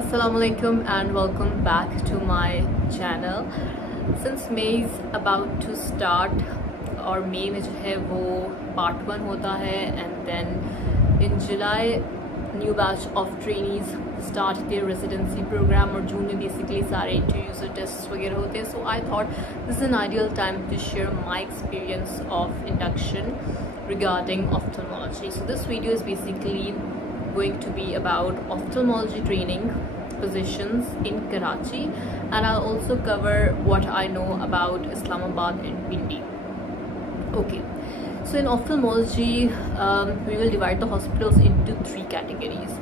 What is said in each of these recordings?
Assalamualaikum and welcome back to my channel. Since May is about to start और मई में जो है वो पार्ट 1 होता है and then in July new batch of trainees start their residency program और जून में basically सारे interviews और tests वगैरह होते हैं. So I thought this is an ideal time to share my experience of induction regarding ophthalmology. So this video is basically going to be about ophthalmology training positions in Karachi, and I'll also cover what I know about Islamabad and Pindi. Okay, so in ophthalmology we will divide the hospitals into 3 categories.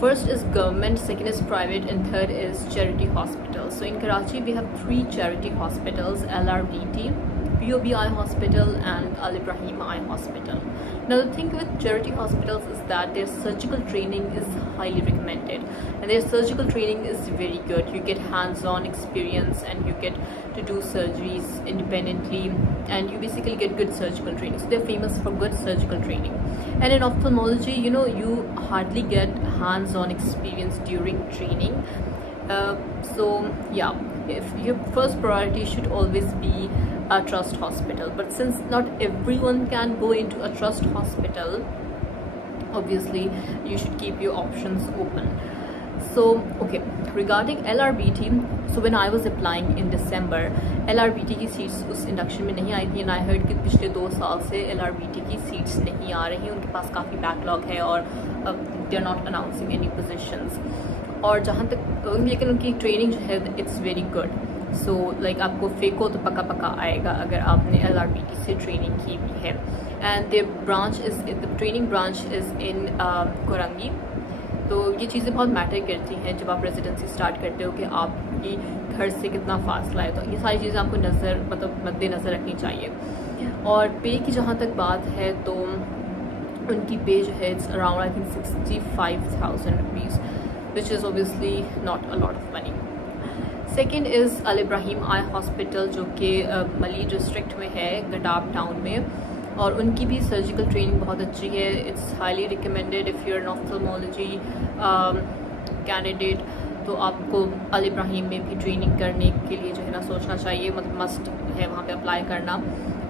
First is government, second is private, and third is charity hospitals. So in Karachi we have 3 charity hospitals: LRDT, POB Eye Hospital and Al Ibrahim Eye Hospital. Now the thing with charity hospitals is that their surgical training is highly recommended, and their surgical training is very good. You get hands-on experience and you get to do surgeries independently, and you basically get good surgical training. So they're famous for good surgical training. And in ophthalmology, you know, you hardly get hands-on experience during training. So yeah, if your first priority should always be a trust hospital, but since not everyone can go into a trust hospital, obviously you should keep your options open. So okay, regarding LRBT, so when I was applying in December, LRBT की seats उस induction में नहीं आई थी, and I heard कि पिछले 2 साल से LRBT की seats नहीं आ रही, उनके पास काफ़ी backlog है और they are not announcing any positions. और जहाँ तक लेकिन उनकी ट्रेनिंग जो है it's very good. So like आपको फेको तो पक्का पक्का आएगा अगर आपने LRBT से ट्रेनिंग की भी है. And there branch is the training branch is in Korangi. तो ये चीज़ें बहुत मैटर करती हैं जब आप रेजिडेंसी स्टार्ट करते हो कि आपकी घर से कितना फासला है. तो ये सारी चीज़ें आपको मद्देनज़र रखनी चाहिए. और पे की जहाँ तक बात है तो उनकी पे जो है it's around I think 65,000 rupees, which is obviously not a lot of money. Second is Al Ibrahim Eye Hospital जो कि मली डिस्ट्रिक्ट में है, गडाब टाउन में, और उनकी भी सर्जिकल ट्रेनिंग बहुत अच्छी है. It's highly recommended if you are an ophthalmology candidate. तो आपको अल इब्राहिम में भी ट्रेनिंग करने के लिए जो है ना सोचना चाहिए, मतलब मस्ट है वहाँ पे अप्लाई करना.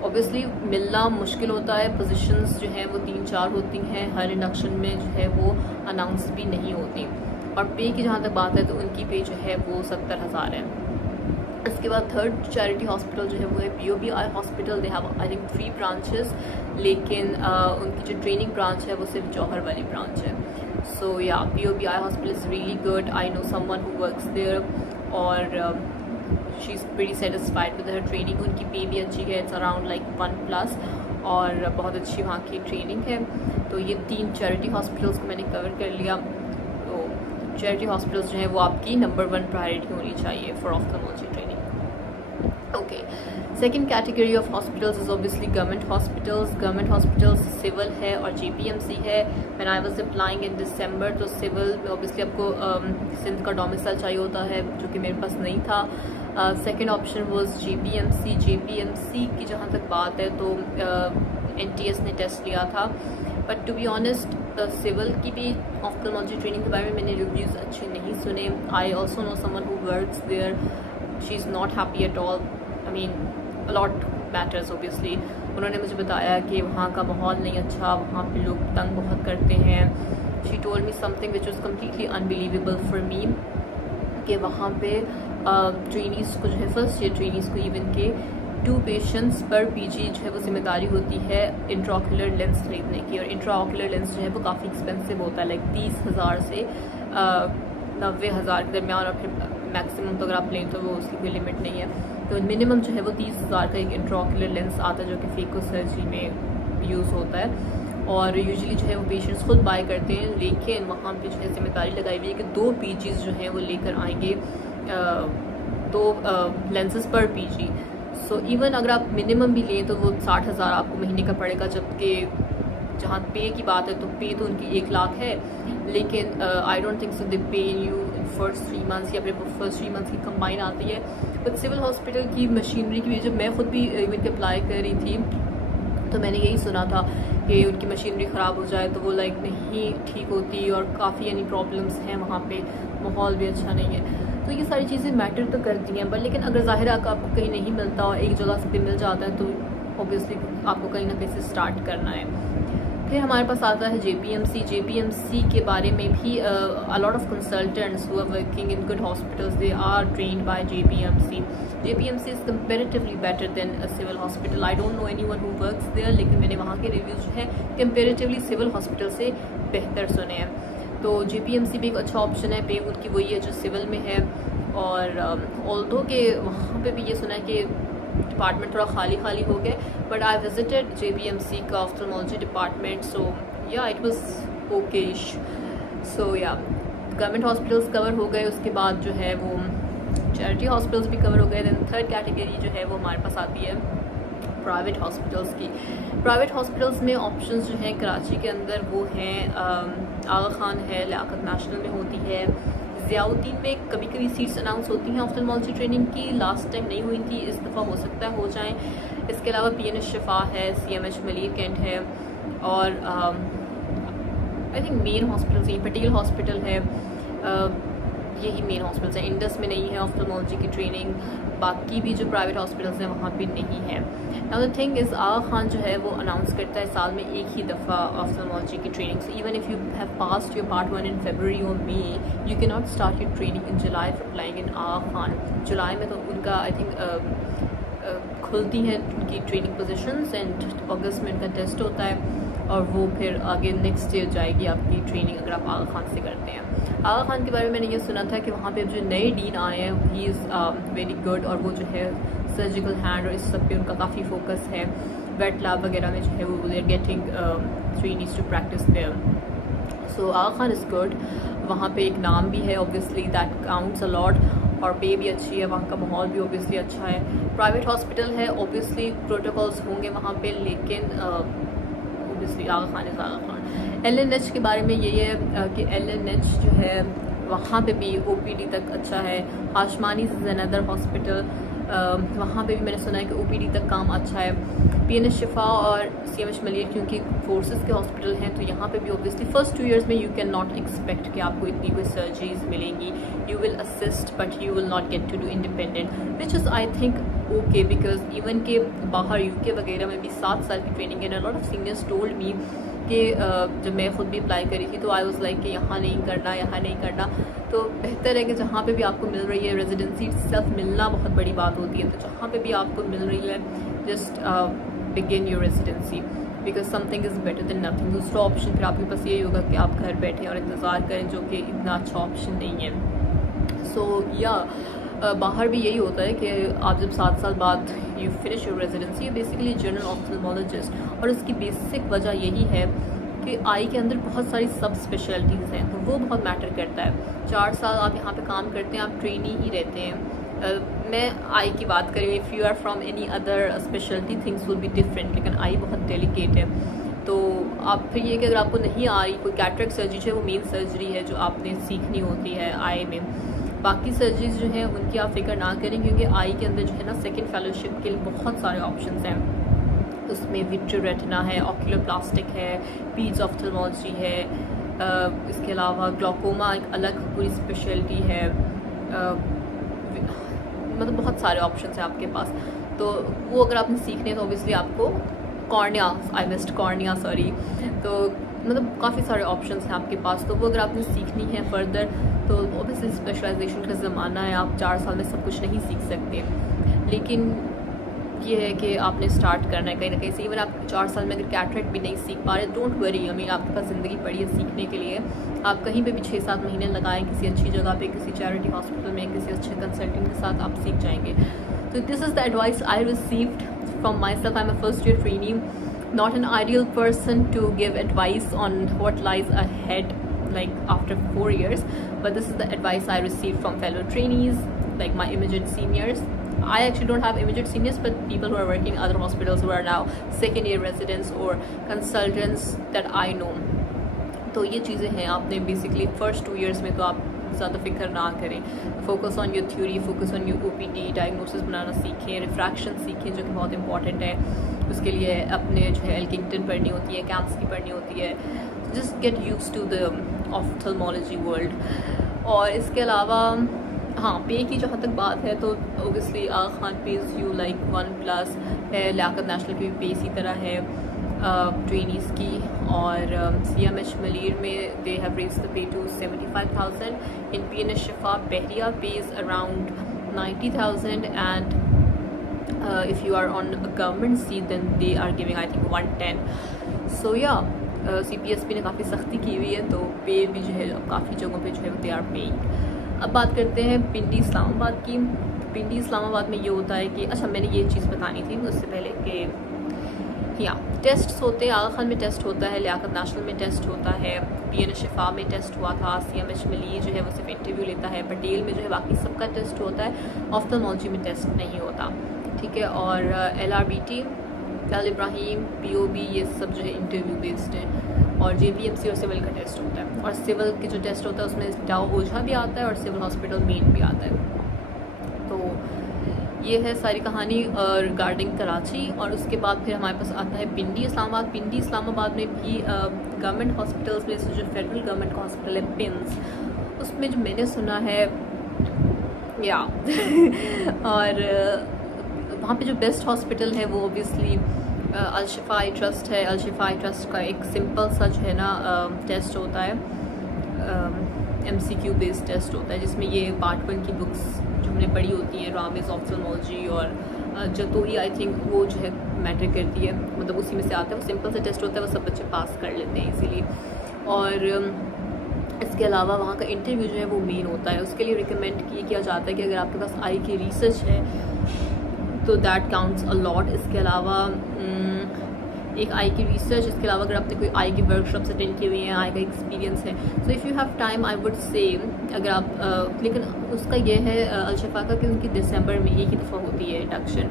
ऑब्वियसली मिलना मुश्किल होता है, पोजीशंस जो हैं वो 3-4 होती हैं, हर इंडक्शन में जो है वो अनाउंस भी नहीं होती. और पे की जहाँ तक बात है तो उनकी पे जो है वो 70,000 है. इसके बाद थर्ड चैरिटी हॉस्पिटल जो है वो है POB I hospital. They have I think 3 branches, लेकिन उनकी जो ट्रेनिंग ब्रांच है वो सिर्फ जौहर वाली ब्रांच है. So ya POB I hospital is really good. I know someone who works there और she is very satisfied with her training. उनकी पे भी अच्छी है, इट्स अराउंड लाइक 1+ और बहुत अच्छी वहाँ की ट्रेनिंग है. तो ये 3 चैरिटी हॉस्पिटल्स को मैंने कवर कर लिया. तो चैरिटी हॉस्पिटल्स जो है वो आपकी नंबर 1 प्रायोरिटी होनी चाहिए for ophthalmology training. Okay, second category of hospitals is obviously government hospitals. Government hospitals civil है और JPMC है. When I was applying in December तो सिविल में ऑब्वियसली आपको सिंध का डोमिसाइल चाहिए होता है, जो कि मेरे पास नहीं था. Second option was JPMC. JPMC की जहाँ तक बात है तो NTS ने टेस्ट लिया था, but to be honest civil की भी ऑफ्थल्मोलॉजी ट्रेनिंग के बारे में मैंने रिव्यूज़ अच्छे नहीं सुने. I also know someone who works there. She is not happy at all. I mean a lot matters obviously. उन्होंने मुझे बताया कि वहाँ का माहौल नहीं अच्छा, वहाँ पे लोग तंग बहुत करते हैं. She told me something which was completely unbelievable for me कि वहाँ पे ट्रेनीज़ को जो है फर्स्ट ईयर ट्रेनीज़ को इवन के 2 पेशेंट्स पर PG जो है वो जिम्मेदारी होती है इंट्राऑक्यूलर लेंस खरीदने की. और इंट्राऑक्यूलर लेंस जो है वो काफ़ी एक्सपेंसिव होता है, लाइक 30,000 से 90,000 के दरमियान. और फिर मैक्सिमम तो अगर आप लें तो वो उसकी कोई लिमिट नहीं है. तो मिनिमम जो है वो 30,000 का एक इंट्राऑक्यूलर लेंस आता है जो कि फेको सर्जरी में यूज़ होता है. और यूजुअली जो है वो पेशेंट्स खुद बाय करते हैं, लेकिन वहाँ पे जो है जिम्मेदारी लगाई हुई है कि 2 PGs जो हैं वो लेकर आएंगे, 2 लेंसेज पर PG. सो इवन अगर आप मिनिमम भी लें तो वो 60,000 आपको महीने का पड़ेगा. जबकि जहाँ पे की बात है तो पे तो उनकी 1 लाख है, लेकिन आई डोंट थिंक सो दे पे यू इन फर्स्ट 3 मंथ्स या फिर फर्स्ट 3 मंथ्स की कंबाइन आती है. बट सिविल हॉस्पिटल की मशीनरी की जब मैं खुद भी इवन के अप्लाई कर रही थी तो मैंने यही सुना था कि उनकी मशीनरी ख़राब हो जाए तो वो लाइक नहीं ठीक होती और काफ़ी यानी प्रॉब्लम्स हैं वहाँ पे, माहौल भी अच्छा नहीं है। तो ये सारी चीज़ें मैटर तो करती हैं, बट लेकिन अगर ज़ाहिर है आपको कहीं नहीं मिलता और एक जगह से मिल जाता है तो ऑब्वियसली आपको कहीं ना कहीं से स्टार्ट करना है। फिर हमारे पास आता है JPMC के बारे में भी a lot of consultants who are working in good hospitals, they are trained by JPMC is comparatively better than a civil hospital. I don't know anyone who works there, लेकिन मैंने वहाँ के रिव्यूज़ जो है comparatively सिविल हॉस्पिटल से बेहतर सुने हैं। तो JPMC भी एक अच्छा ऑप्शन है, पे उनकी वही है जो सिविल में है। और ऑल्दो के वहाँ पे भी ये सुना है कि डिपार्टमेंट थोड़ा खाली हो गए, बट आई विजिटेड JPMC का ऑफ्थल्मोलॉजी डिपार्टमेंट, सो या इट वाज ओकेश। सो या गवर्नमेंट हॉस्पिटल्स कवर हो गए, उसके बाद जो है वो चैरिटी हॉस्पिटल्स भी कवर हो गए। दैन थर्ड कैटेगरी जो है वो हमारे पास आती है प्राइवेट हॉस्पिटल्स की। प्राइवेट हॉस्पिटल्स में ऑप्शंस जो हैं कराची के अंदर वो हैं आगा खान है, लियाकत नेशनल में होती है, ज़ियाउद्दीन में कभी कभी सीट्स अनाउंस होती हैं ऑफ्थल्मोलॉजी ट्रेनिंग की, लास्ट टाइम नहीं हुई थी, इस दफ़ा हो सकता है हो जाएं। इसके अलावा PNS शिफा है, CMH मलिर कैंट है, और I think main hospitals he Patel hospital है, यही मेन हॉस्पिटल्स हैं। इंडस में नहीं है ऑफ्थल्मोलॉजी की ट्रेनिंग, बाकी भी जो प्राइवेट हॉस्पिटल्स हैं वहाँ पे नहीं है। Now the thing is Aga Khan जो है वो अनाउंस करता है साल में एक ही दफ़ा ऑफ्थल्मोलॉजी की training. So even if you have passed your part 1 in February और May, you can not start your training in July for applying in Aga Khan. जुलाई में तो उनका आई थिंक खुलती हैं उनकी ट्रेनिंग पोजीशंस, एंड अगस्त में उनका टेस्ट होता है और वो फिर आगे नेक्स्ट ईयर जाएगी आपकी ट्रेनिंग अगर आप आगा खान से करते हैं। आगा खान के बारे में मैंने ये सुना था कि वहाँ पे जो नए डीन आए हैं ही इज़ वेरी गुड, और वो जो है सर्जिकल हैंड और इस सब पे उनका काफ़ी फोकस है। वेट लैब वगैरह में जो है वो they are getting trainees to practice there. So Aga Khan is good, वहाँ पे एक नाम भी है, obviously that counts a lot, और पे भी अच्छी है, वहाँ का माहौल भी ऑब्वियसली अच्छा है। प्राइवेट हॉस्पिटल है, ऑब्वियसली प्रोटोकॉल्स होंगे वहाँ पे, लेकिन obviously Aga Khan is Aga Khan. LNH के बारे में यही है कि LNH जो है वहाँ पे भी OPD तक अच्छा है। आशमानी इज़ अनदर हॉस्पिटल, वहाँ पे भी मैंने सुना है कि OPD तक काम अच्छा है। PNS शिफा और CMH मलिर क्योंकि फोर्सेस के हॉस्पिटल हैं, तो यहाँ पे भी ऑब्वियसली फर्स्ट 2 years में यू कैन नॉट एक्सपेक्ट कि आपको इतनी कोई सर्जरीज मिलेंगी। You will assist but you will not get to do independent, which is I think okay, because even के बाहर UK वगैरह में भी 7 साल की ट्रेनिंग है। Lot of seniors told me कि जब मैं खुद भी अप्लाई करी थी तो आई वाज लाइक कि यहाँ नहीं करना, तो बेहतर है कि जहाँ पे भी आपको मिल रही है, रेजिडेंसी सेल्फ मिलना बहुत बड़ी बात होती है, तो जहाँ पे भी आपको मिल रही है just begin your residency, because something is better than nothing. दूसरा ऑप्शन फिर आपके पास यही होगा कि आप घर बैठें और इंतज़ार करें, जो कि इतना अच्छा ऑप्शन नहीं है। सो या बाहर भी यही होता है कि आप जब 7 साल बाद you finish your residency, basically general ophthalmologist, और इसकी बेसिक वजह यही है कि आई के अंदर बहुत सारी सब स्पेशलिटीज़ हैं, तो वो बहुत मैटर करता है। 4 साल आप यहाँ पे काम करते हैं, आप ट्रेनी ही रहते हैं। मैं आई की बात करूँ, if you are from any other speciality things will be different, लेकिन आई बहुत डेलिकेट है। तो आप फिर ये कि अगर आपको नहीं आ रही कोई कैटरेक्ट सर्जरी है, वो मेन सर्जरी है जो आपने सीखनी होती है आई में। बाकी सर्जरीज जो हैं उनकी आप फिक्र ना करें, क्योंकि आई के अंदर जो है ना सेकंड फेलोशिप के लिए बहुत सारे ऑप्शंस हैं। उसमें विट्रोरेटिना है, ऑक्यूलर प्लास्टिक है, पीड्स ऑफ्थल्मोलॉजी है, इसके अलावा ग्लूकोमा एक अलग पूरी स्पेशलिटी है, मतलब बहुत सारे ऑप्शंस हैं आपके पास। तो वो अगर आपने सीखने हैं तो ऑब्वियसली आपको कॉर्निया सॉरी, तो मतलब काफ़ी सारे ऑप्शंस हैं आपके पास। तो वो अगर आपने सीखनी है फर्दर, तो ऑब्वियसली स्पेशलाइजेशन का ज़माना है, आप 4 साल में सब कुछ नहीं सीख सकते, लेकिन ये है कि आपने स्टार्ट करना है कहीं ना कहीं से। इवन आप 4 साल में अगर कैटरेक्ट भी नहीं सीख पा रहे, डोंट वरी, आई मीन आपके पास ज़िंदगी पड़ी है सीखने के लिए। आप कहीं पे भी 6-7 महीने लगाएं किसी अच्छी जगह पे, किसी चैरिटी हॉस्पिटल में, किसी अच्छे कंसल्टेंट के साथ आप सीख जाएंगे। तो this is the advice I received from my self. I am a first year trainee, not an ideal person to give advice on what lies ahead like after 4 years, but this is the advice I received from fellow trainees, like my immediate seniors. I actually don't have immediate seniors, but people who are working in other hospitals who are now second year residents or consultants that I know. तो ये चीज़ें हैं, आपने basically first 2 years में तो आप ज़्यादा फिक्र ना करें, focus on your theory, focus on your OPD, diagnosis बनाना सीखें, रिफ्रैक्शन सीखें जो कि बहुत इंपॉर्टेंट है, उसके लिए अपने जो है एल्किंगटन पढ़नी होती है, कैम्प्स की पढ़नी होती है. Just get use to the ophthalmology world. और इसके अलावा हाँ, पे की जहाँ तक बात है तो obviously Aga Khan page you like 1+ है, लियाकत नेशनल की भी पे इसी तरह है ट्रेनीज़ की. और CMH मलीर में they have raised the pay to 75,000. In PNS Shifa Bahria pays around 90,000 and if you are on a government seat then they are giving I think 110. So yeah, CPSP ने काफ़ी सख्ती की हुई है, तो पे भी जो है काफ़ी जगहों पे जो है दे आर पेइंग. अब बात करते हैं पिंडी इस्लामाबाद की. पिंडी इस्लामाबाद में ये होता है कि अच्छा, मैंने ये चीज़ बतानी थी उससे पहले कि या टेस्ट होते हैं. आगा खान में टेस्ट होता है, लियाकत नेशनल में टेस्ट होता है, PNS शिफा में टेस्ट हुआ था, CMH मलीर जो है वो सिर्फ इंटरव्यू लेता है, पटेल में जो है बाकी सबका टेस्ट होता है, ऑफ्थल्मोलॉजी में टेस्ट नहीं होता. ठीक है. और LRBT, अल इब्राहिम, POB ये सब जो है इंटरव्यू बेस्ड है. और JPMC और सिविल का टेस्ट होता है. और सिविल के जो टेस्ट होता है उसमें डाउ ओझा भी आता है और सिविल हॉस्पिटल मेन भी आता है. तो ये है सारी कहानी रिगार्डिंग कराची. और उसके बाद फिर हमारे पास आता है पिंडी इस्लामाबाद. पिंडी इस्लामाबाद में भी गवर्नमेंट हॉस्पिटल्स में से जो फेडरल गवर्नमेंट का हॉस्पिटल है पिम्स, उसमें जो मैंने सुना है या और वहाँ पे जो बेस्ट हॉस्पिटल है वो ओबियसली अल शिफाई ट्रस्ट है. अल शिफाई ट्रस्ट का एक सिंपल सा जो है ना टेस्ट होता है, MCQ बेस्ड टेस्ट होता है, जिसमें ये पार्ट 1 की बुक्स जो हमने पढ़ी होती हैं, रामेज ऑफ्थल्मोलॉजी और जतोई, आई थिंक वो जो है मैटर करती है, मतलब उसी में से आता है. वो सिंपल सा टेस्ट होता है, वो सब बच्चे पास कर लेते हैं इसीलिए. और इसके अलावा वहाँ का इंटरव्यू जो है वो मेन होता है. उसके लिए रिकमेंड किया जाता है कि अगर आपके पास आई की रिसर्च है तो दैट काउंट्स अ लॉट. इसके अलावा एक आई की रिसर्च, इसके अलावा अगर आपने कोई आई की वर्कशॉप्स अटेंड की हुई हैं, आई का एक्सपीरियंस है, so if you have time I would say अगर आप लेकिन उसका ये है अल शिफा का कि उनकी दिसंबर में एक ही दफ़ा होती है इंडक्शन.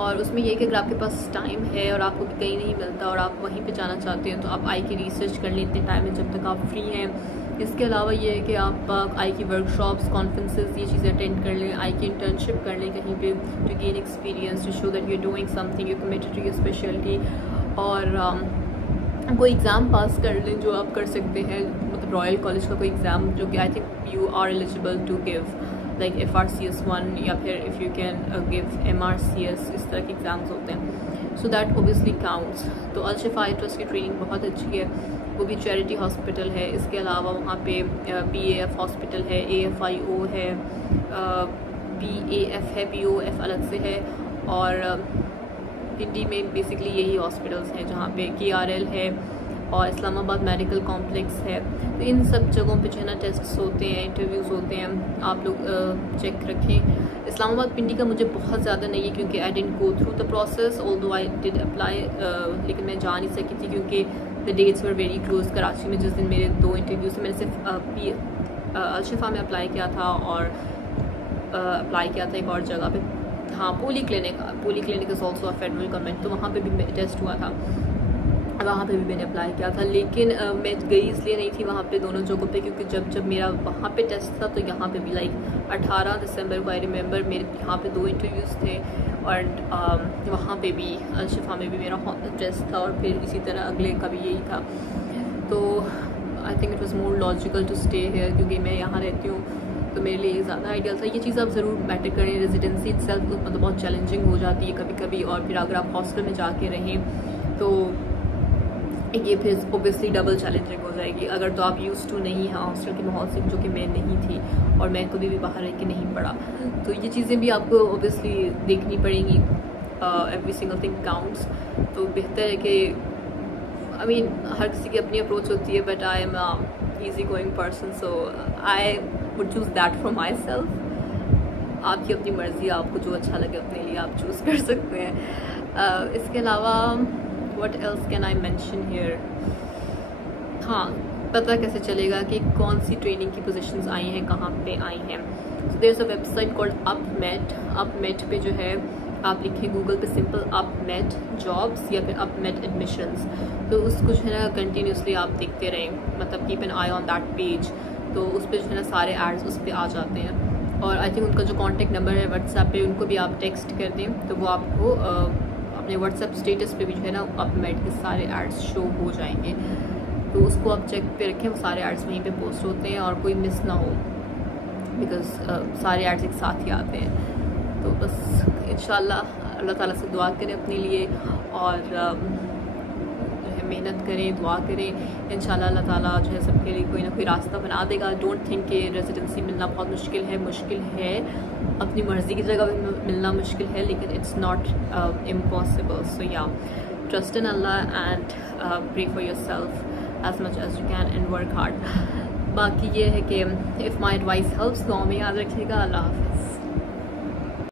और उसमें ये कि अगर आपके पास टाइम है और आपको कहीं नहीं मिलता और आप वहीं पे जाना चाहते हैं तो आप आई की रिसर्च कर लें इतने टाइम में जब तक आप फ्री हैं. इसके अलावा ये है कि आप आई की वर्कशॉप्स, कॉन्फ्रेंसेस, ये चीज़ें अटेंड कर लें, आई की इंटर्नशिप कर लें कहीं पे to gain experience, to show that you are doing something, you committed to your speciality. और कोई एग्ज़ाम पास कर लें जो आप कर सकते हैं, मतलब रॉयल कॉलेज का कोई एग्ज़ाम जो कि I think you are eligible to give, like FRCS 1 या फिर if you can give MRCS, इस तरह के एग्ज़ाम्स होते हैं. So that obviously counts. तो अल शिफाई ट्रस्ट की ट्रेनिंग बहुत अच्छी है, वो भी चैरिटी हॉस्पिटल है. इसके अलावा वहाँ पे BAF हॉस्पिटल है, AFIO है, BAF है, BOF अलग से है. और पिंडी में बेसिकली यही हॉस्पिटल्स हैं जहाँ पे KRL है और इस्लामाबाद मेडिकल कॉम्प्लेक्स है. तो इन सब जगहों पे जो है ना टेस्ट्स होते हैं, इंटरव्यूज़ होते हैं, आप लोग चेक रखें. इस्लामाबाद पिंडी का मुझे बहुत ज़्यादा नहीं है क्योंकि I didn't go through the process, although I did apply, लेकिन मैं जा नहीं सकी थी क्योंकि the dates were very close. Karachi में जिस दिन मेरे 2 इंटरव्यूज़ थे, मैंने सिर्फ अल शिफा में अप्लाई किया था और अप्लाई किया था एक और जगह पे, हाँ poly clinic is also a federal government, तो वहाँ पे भी टेस्ट हुआ था, वहाँ पे भी मैंने अप्लाई किया था. लेकिन मैं गई इसलिए नहीं थी वहाँ पे दोनों जगहों पे क्योंकि जब मेरा वहाँ पे टेस्ट था तो यहाँ पे भी लाइक 18 दिसंबर को आई रिमेंबर मेरे यहाँ पे 2 इंटरव्यूज़ थे और वहाँ पे भी अल शिफा में भी मेरा टेस्ट था और फिर इसी तरह अगले का भी यही था. तो I think it was more logical to stay here क्योंकि मैं यहाँ रहती हूँ तो मेरे लिए ज़्यादा आइडियल था. ये चीज़ आप ज़रूर मैटर करें. रेजिडेंसी इटसेल्फ मतलब बहुत चैलेंजिंग हो जाती है कभी कभी, और फिर अगर आप हॉस्टल में जाके रहें तो ये फिर ओबियसली डबल चैलेंजिंग हो जाएगी अगर तो आप यूज़ टू नहीं हैं हॉस्टल के माहौल से, जो कि मैं नहीं थी और मैं कभी भी बाहर रह के नहीं पढ़ा. तो ये चीज़ें भी आपको ओबियसली देखनी पड़ेंगी. Every single thing counts. तो बेहतर है कि आई मीन हर किसी की अपनी अप्रोच होती है, but I am easy going person so I would choose that for my self. आपकी अपनी मर्ज़ी, आपको जो अच्छा लगे अपने लिए आप चूज़ कर सकते हैं. इसके अलावा what else can I mention here? हाँ, पता कैसे चलेगा कि कौन सी ट्रेनिंग की पोजीशंस आई हैं, कहाँ पे आई हैं. so there's a website called UpMed. UpMed पे जो है आप लिखें गूगल पे सिंपल UpMed जॉब्स या फिर UpMed एडमिशंस, तो उसको जो है ना कंटिन्यूसली आप देखते रहें, मतलब keep an I on that page. तो उस पर जो है ना सारे एड्स उस पर आ जाते हैं. और आई थिंक उनका जो कॉन्टेक्ट नंबर है व्हाट्सएप पे, उनको भी आप टेक्स्ट कर दें तो वो आपको अपने व्हाट्सएप स्टेटस पे भी जो है ना अब मेड के सारे एड्स शो हो जाएंगे, तो उसको आप चेक पे रखें, वो सारे एड्स वहीं पे पोस्ट होते हैं और कोई मिस ना हो, बिकॉज सारे एड्स एक साथ ही आते हैं। तो बस इंशाल्लाह अल्लाह ताला से दुआ करें अपने लिए और मेहनत करें, दुआ करें। इंशाल्लाह अल्लाह ताला जो है सबके लिए कोई ना कोई रास्ता बना देगा। डोंट थिंक कि रेजिडेंसी मिलना बहुत मुश्किल है, अपनी मर्ज़ी की जगह मिलना मुश्किल है, लेकिन it's not impossible. So ya, trust in Allah and pray for yourself as much as you can and work hard. बाकी ये है कि इफ़ माई एडवाइस हेल्प्स, दुआ में याद रखिएगा। अल्लाह हाफ़िज़।